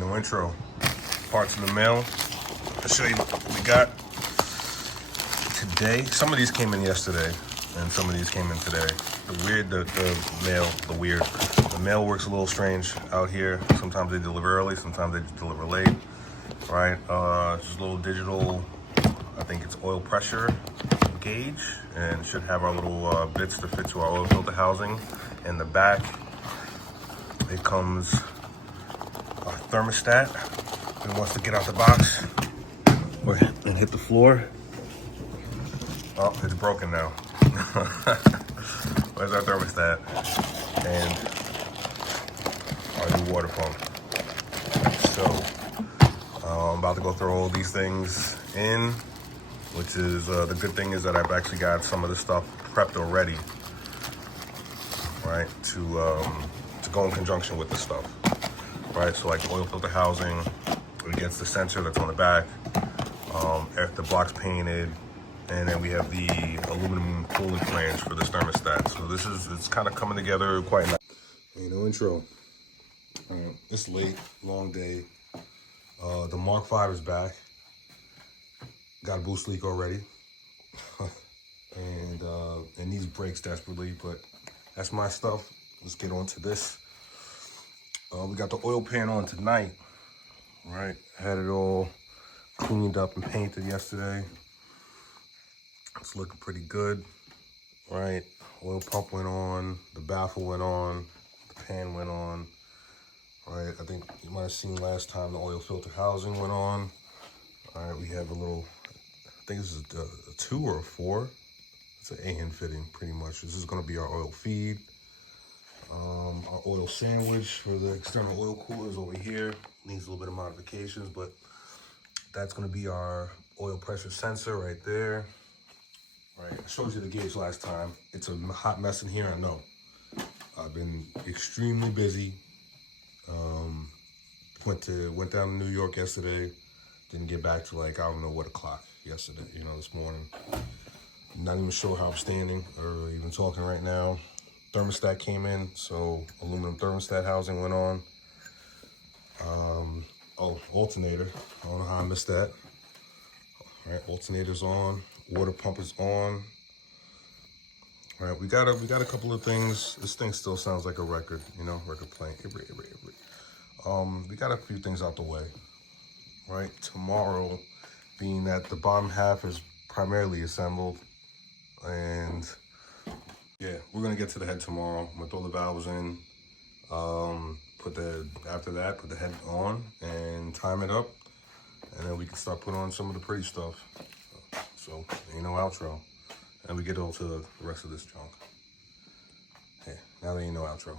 Ain't no intro. Parts in the mail. I'll show you what we got today. Some of these came in yesterday, and some of these came in today. The mail works a little strange out here. Sometimes they deliver early, sometimes they deliver late, right? Just a little digital, I think it's oil pressure gauge, and should have our little bits to fit to our oil filter housing. In the back, it comes a thermostat. It wants to get out the box and hit the floor. Oh, it's broken now. Where's our thermostat? And our new water pump. So, I'm about to go throw all these things in, which is, the good thing is that I've actually got some of the stuff prepped already, right, to go in conjunction with the stuff, right? So like the oil filter housing, against the sensor that's on the back, the block's painted, and then we have the aluminum cooling flange for this thermostat. So it's kind of coming together quite nice. Ain't no intro. It's late, long day. The Mk4 is back. Got a boost leak already. and needs brakes desperately, but that's my stuff. Let's get on to this. We got the oil pan on tonight, right? Had it all cleaned up and painted yesterday. It's looking pretty good, right? Oil pump went on, the baffle went on, the pan went on, right? I think you might have seen last time the oil filter housing went on. All right, we have a little, I think this is a 2 or a 4. It's an A-hand fitting, pretty much. This is gonna be our oil feed. Our oil sandwich for the external oil cooler is over here. Needs a little bit of modifications, but that's gonna be our oil pressure sensor right there. Right, I showed you the gauge last time. It's a hot mess in here, I know. I've been extremely busy. Went down to New York yesterday. Didn't get back to like, I don't know what o'clock yesterday, this morning. Not even sure how I'm standing or even talking right now. Thermostat came in, so aluminum thermostat housing went on. Alternator, I don't know how I missed that. All right, alternator's on, water pump is on. All right, we got a couple of things. This thing still sounds like a record, record playing. We got a few things out the way, right? Tomorrow, being that the bottom half is primarily assembled, and yeah, we're gonna get to the head tomorrow. I'm gonna throw the valves in, put the head on and time it up, and then we can start putting on some of the pretty stuff. So ain't no outro, and we get on to the rest of this junk. Hey, now there ain't no outro.